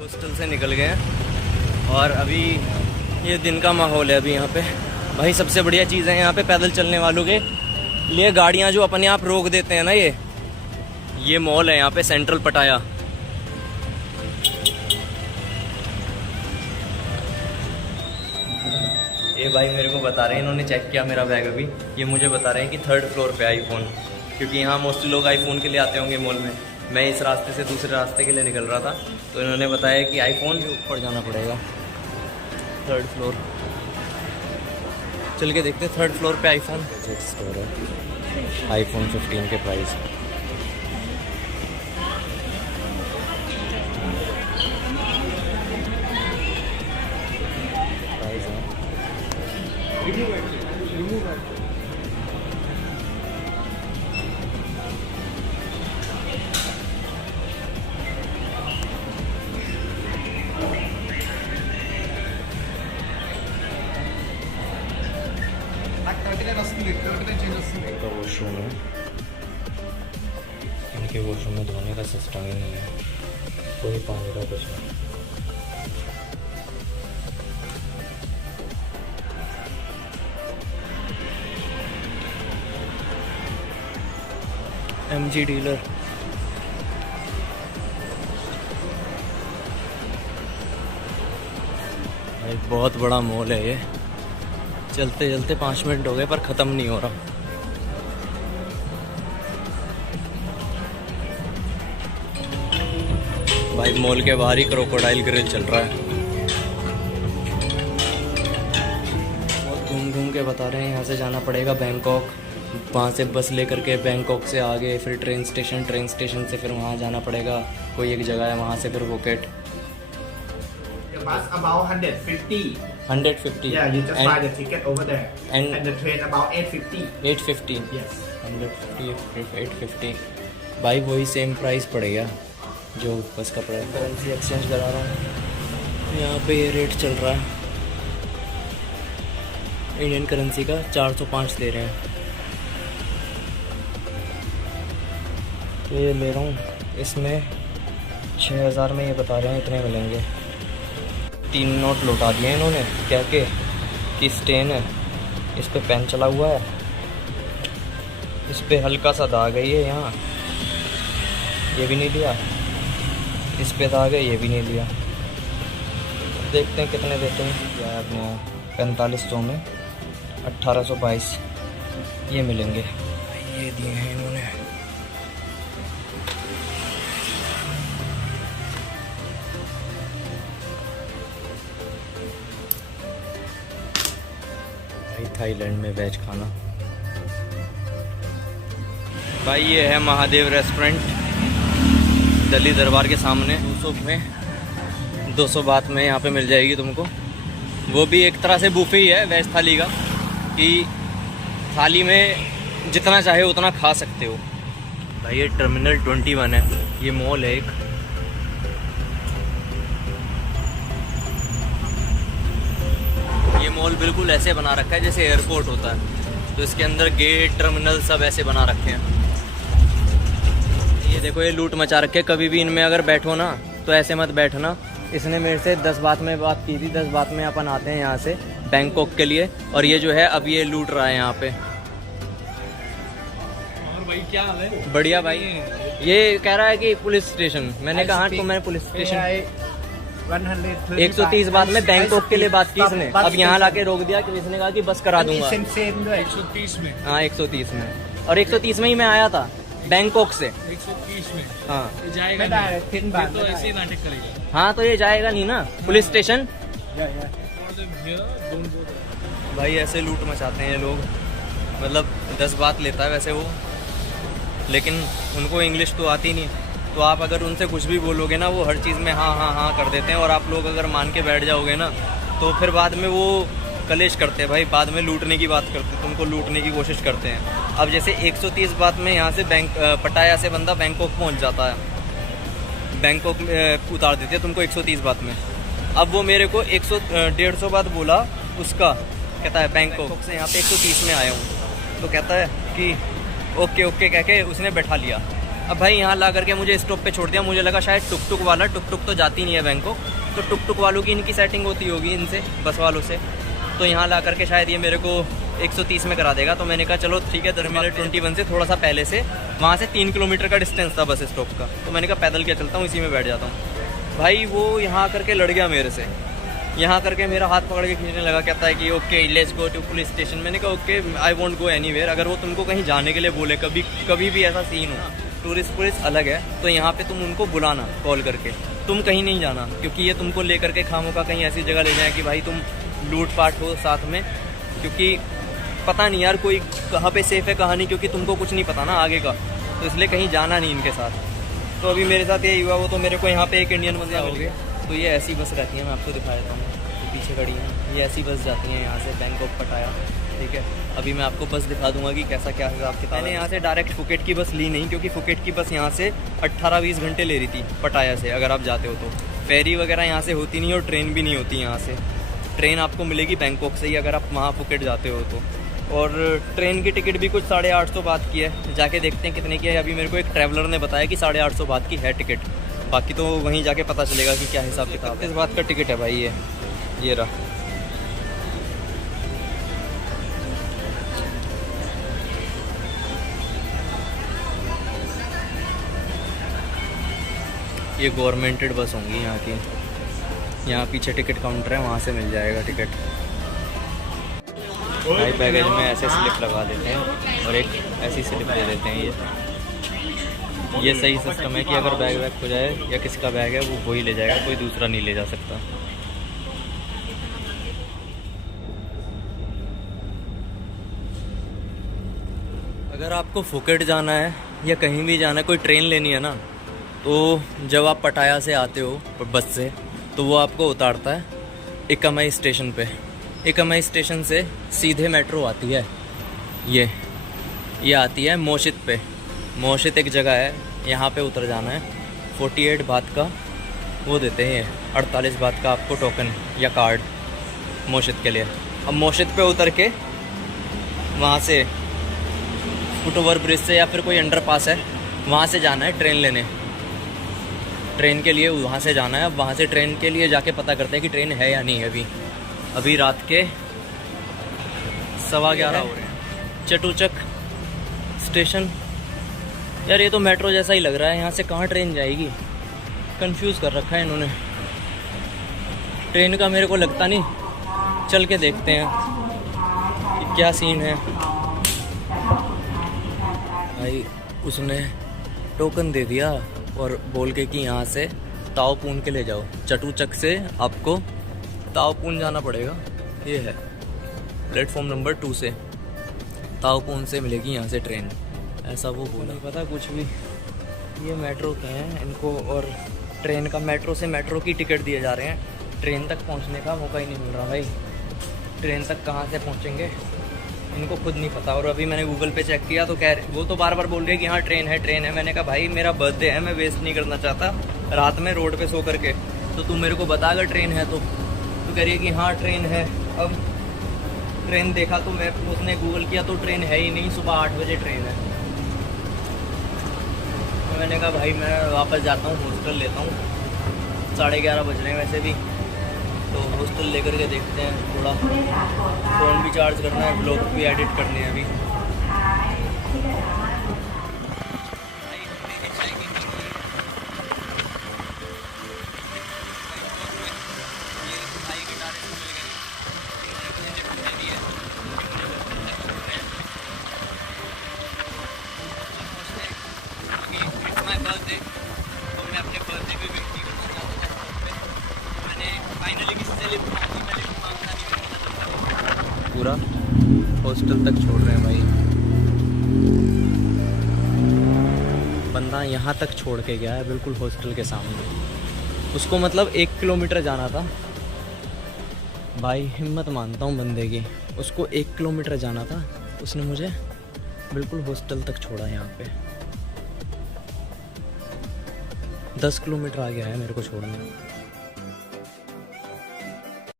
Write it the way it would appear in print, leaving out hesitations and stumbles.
Hostel से निकल गए हैं और अभी ये दिन का माहौल है अभी यहाँ पे। भाई सबसे बढ़िया चीज़ है यहाँ पे पैदल चलने वालों के लिए गाड़ियाँ जो अपने आप रोक देते हैं ना, ये मॉल है यहाँ पे, सेंट्रल पटाया। ये भाई मेरे को बता रहे हैं, इन्होंने चेक किया मेरा बैग अभी, ये मुझे बता रहे हैं कि 3rd फ्लोर पे आईफोन, क्योंकि यहाँ मोस्टली लोग आईफोन के लिए आते होंगे मॉल में। मैं इस रास्ते से दूसरे रास्ते के लिए निकल रहा था, तो इन्होंने बताया कि आईफोन के ऊपर जाना पड़ेगा, 3rd फ्लोर। चल के देखते हैं 3rd फ्लोर पे आईफोन स्टोर है। आईफोन 15 के प्राइस का वॉशरूम है। इनके वॉशरूम में धोने का सिस्टम ही नहीं है, कोई पानी का कुछ नहीं। MG डीलर, एक बहुत बड़ा मॉल है ये। चलते चलते 5 मिनट हो गए पर ख़त्म नहीं हो रहा। भाई मॉल के बाहर ही क्रोकोडाइल ग्रिल चल रहा है। बहुत घूम घूम के बता रहे हैं, यहाँ से जाना पड़ेगा बैंकॉक, वहाँ से बस लेकर के बैंकॉक से आगे फिर ट्रेन स्टेशन से फिर वहाँ जाना पड़ेगा, कोई एक जगह है, वहाँ से फिर वोकेट। Bus about 150. 150. Yeah, you just buy the ticket over there. And the train about 850. 850. Yes. 150, 850. भाई वही सेम प्राइस पड़ेगा जो बस का प्राइस। करेंसी एक्सचेंज करा रहा हूँ, यहाँ पे ये रेट चल रहा है इंडियन करेंसी का 405 दे रहे हैं। तो ये ले रहा हूँ, इसमें 6000 में ये बता रहे हैं इतने मिलेंगे। 3 नोट लौटा दिए इन्होंने, क्या के कि स्टेन है, इस पे पेन चला हुआ है, इस पे हल्का सा दाग है ये यहाँ, ये भी नहीं लिया, इस पे दाग है, ये भी नहीं लिया। देखते हैं कितने देते हैं। या अपने 4500 में 1822 ये मिलेंगे। ये दिए हैं इन्होंने। थाईलैंड में वेज खाना। भाई ये है महादेव रेस्टोरेंट, दिल्ली दरबार के सामने। 200 बात में यहाँ पे मिल जाएगी तुमको। वो भी एक तरह से बुफे ही है वेज थाली का, कि थाली में जितना चाहे उतना खा सकते हो। भाई ये टर्मिनल 21 है, ये मॉल है एक। ये मॉल बिल्कुल ऐसे बना रखा है जैसे एयरपोर्ट होता है, तो इसके अंदर गेट टर्मिनल सब ऐसे बना रखे हैं। ये देखो ये लूट मचा रखे, कभी भी इनमें अगर बैठो ना तो ऐसे मत बैठना। इसने मेरे से 10 बात में बात की थी, 10 बात में अपन आते हैं यहाँ से बैंकॉक के लिए, और ये जो है अब ये लूट रहा है यहाँ पे। और भाई क्या हाल है? बढ़िया भाई। ये कह रहा है कि पुलिस स्टेशन, मैंने कहा तो मैं पुलिस स्टेशन 130 बात में बैंकॉक के लिए बात की इसने, अब यहाँ लाके रोक दिया कि इसने कहा कि बस करा दूंगा। 130 में? हाँ 130 में, और 130 में ही मैं आया था बैंकॉक से। 130 में? हाँ जाएगा नहीं, तो ऐसे ही नाटक करेगा। हाँ तो ये जाएगा नहीं ना पुलिस स्टेशन। भाई ऐसे लूट मचाते हैं ये लोग, मतलब 10 बात लेता है वैसे वो, लेकिन उनको इंग्लिश तो आती नहीं, तो आप अगर उनसे कुछ भी बोलोगे ना वो हर चीज़ में हाँ हाँ हाँ कर देते हैं, और आप लोग अगर मान के बैठ जाओगे ना तो फिर बाद में वो कलेश करते हैं भाई, बाद में लूटने की बात करते हैं, तुमको लूटने की कोशिश करते हैं। अब जैसे 130 बात में यहाँ से पटाया से बंदा बैंकॉक पहुँच जाता है, बैंकॉक में उतार देते हैं तुमको 130 बात में। अब वो मेरे को 150 बात बोला उसका, कहता है बैंकॉक से यहाँ पे 130 में आया हूँ, तो कहता है कि ओके ओके कह के उसने बैठा लिया। अब भाई यहाँ ला करके मुझे स्टॉप पे छोड़ दिया। मुझे लगा शायद टुक टुक वाला, टुक टुक तो जाती नहीं है बैंकॉक, तो टुक टुक वालों की इनकी सेटिंग होती होगी इनसे, बस वालों से। तो यहाँ ला करके शायद ये मेरे को 130 में करा देगा। तो मैंने कहा चलो ठीक है, टर्मिनल 21 से थोड़ा सा पहले से, वहाँ से 3 किलोमीटर का डिस्टेंस था बस स्टॉप का। तो मैंने कहा पैदल क्या चलता हूँ, इसी में बैठ जाता हूँ। भाई वो यहाँ करके लड़ गया मेरे से, यहाँ करके मेरा हाथ पकड़ के खींचने लगा। कहता है कि okay let's go to police station. मैंने कहा okay I want go anywhere. अगर वो तुमको कहीं जाने के लिए बोले, कभी भी ऐसा सीन हो, टूरिस्ट पुलिस अलग है, तो यहाँ पे तुम उनको बुलाना कॉल करके, तुम कहीं नहीं जाना, क्योंकि ये तुमको ले करके खामों का कहीं ऐसी जगह ले जाए कि भाई तुम लूट पाट हो साथ में। क्योंकि पता नहीं यार कोई कहाँ पे सेफ है कहाँ नहीं, क्योंकि तुमको कुछ नहीं पता ना आगे का, तो इसलिए कहीं जाना नहीं इनके साथ। तो अभी मेरे साथ यही हुआ। वो तो मेरे को यहाँ पे एक इंडियन बंदा हो गया। तो ये ऐसी बस रहती है, मैं आपको दिखा देता हूँ, पीछे खड़ी है, ये ऐसी बस जाती है यहाँ से बैंकॉक पटाया, ठीक है। अभी मैं आपको बस दिखा दूंगा कि कैसा क्या हिसाब किताब। मैंने यहाँ से डायरेक्ट फुकेट की बस ली नहीं, क्योंकि फुकेट की बस यहाँ से 18-20 घंटे ले रही थी पटाया से, अगर आप जाते हो तो। फेरी वगैरह यहाँ से होती नहीं और ट्रेन भी नहीं होती यहाँ से। ट्रेन आपको मिलेगी बैंकॉक से ही अगर आप वहाँ फुकेट जाते हो तो। और ट्रेन की टिकट भी कुछ 850 बात की है, जाके देखते हैं कितने की है। अभी मेरे को एक ट्रैवलर ने बताया कि 850 बात की है टिकट, बाकी तो वहीं जाके पता चलेगा कि क्या हिसाब किताब है। इस बात का टिकट है भाई, ये रहा। ये गवर्नमेंटेड बस होंगी यहाँ की। यहाँ पीछे टिकट काउंटर है, वहाँ से मिल जाएगा टिकट। भाई बैगेज में ऐसे स्लिप लगा देते हैं और एक ऐसी स्लिप दे देते हैं। ये सही सिस्टम है कि अगर बैग वैग हो जाए या किसी का बैग है वो वही ले जाएगा, कोई दूसरा नहीं ले जा सकता। अगर आपको फुकेट जाना है या कहीं भी जाना है, कोई ट्रेन लेनी है ना, तो जब आप पटाया से आते हो बस से, तो वो आपको उतारता है इकामाई स्टेशन पे। इकामाई स्टेशन से सीधे मेट्रो आती है, ये आती है मोशित पे। मोशित एक जगह है, यहाँ पे उतर जाना है। 48 बात का वो देते हैं, 48 बात का आपको टोकन या कार्ड मोशित के लिए। अब मोशित पे उतर के वहाँ से फुटओवर ब्रिज से या फिर कोई अंडरपास है, वहाँ से जाना है ट्रेन लेने। ट्रेन के लिए वहाँ से जाना है। अब वहाँ से ट्रेन के लिए जाके पता करते हैं कि ट्रेन है या नहीं है। अभी रात के 11:15 हो रहे हैं। चटूचक स्टेशन, यार ये तो मेट्रो जैसा ही लग रहा है। यहाँ से कहाँ ट्रेन जाएगी, कंफ्यूज कर रखा है इन्होंने। ट्रेन का मेरे को लगता नहीं, चल के देखते हैं कि क्या सीन है। भाई उसने टोकन दे दिया और बोल के कि यहाँ से ताओपून के ले जाओ। चटूचक से आपको ताओपून जाना पड़ेगा। ये है प्लेटफॉर्म नंबर 2 से ताओपून से मिलेगी यहाँ से ट्रेन, ऐसा वो बोला। नहीं पता कुछ भी। ये मेट्रो के हैं इनको, और ट्रेन का मेट्रो से मेट्रो की टिकट दिए जा रहे हैं। ट्रेन तक पहुँचने का मौका ही नहीं मिल रहा भाई। ट्रेन तक कहाँ से पहुँचेंगे इनको खुद नहीं पता। और अभी मैंने गूगल पे चेक किया तो वो तो बार बार बोल रहे हैं कि हाँ ट्रेन है ट्रेन है। मैंने कहा भाई मेरा बर्थडे है, मैं वेस्ट नहीं करना चाहता रात में रोड पे सो करके, तो तू मेरे को बता अगर ट्रेन है तो कह रही है कि हाँ ट्रेन है। अब ट्रेन देखा तो मैं उसने गूगल किया तो ट्रेन है ही नहीं, सुबह 8 बजे ट्रेन है। तो मैंने कहा भाई मैं वापस जाता हूँ, हॉस्टल लेता हूँ। 11:30 बज रहे हैं वैसे भी, तो हॉस्टल लेकर के देखते हैं। थोड़ा फ़ोन भी चार्ज करना है, ब्लॉग भी एडिट करने हैं अभी। पूरा हॉस्टल तक छोड़ रहे हैं भाई। बंदा यहाँ तक छोड़ के गया है, बिल्कुल हॉस्टल के सामने। उसको मतलब 1 किलोमीटर जाना था भाई। हिम्मत मानता हूँ बंदे की, उसको 1 किलोमीटर जाना था, उसने मुझे बिल्कुल हॉस्टल तक छोड़ा। यहाँ पे 10 किलोमीटर आ गया है मेरे को छोड़ने।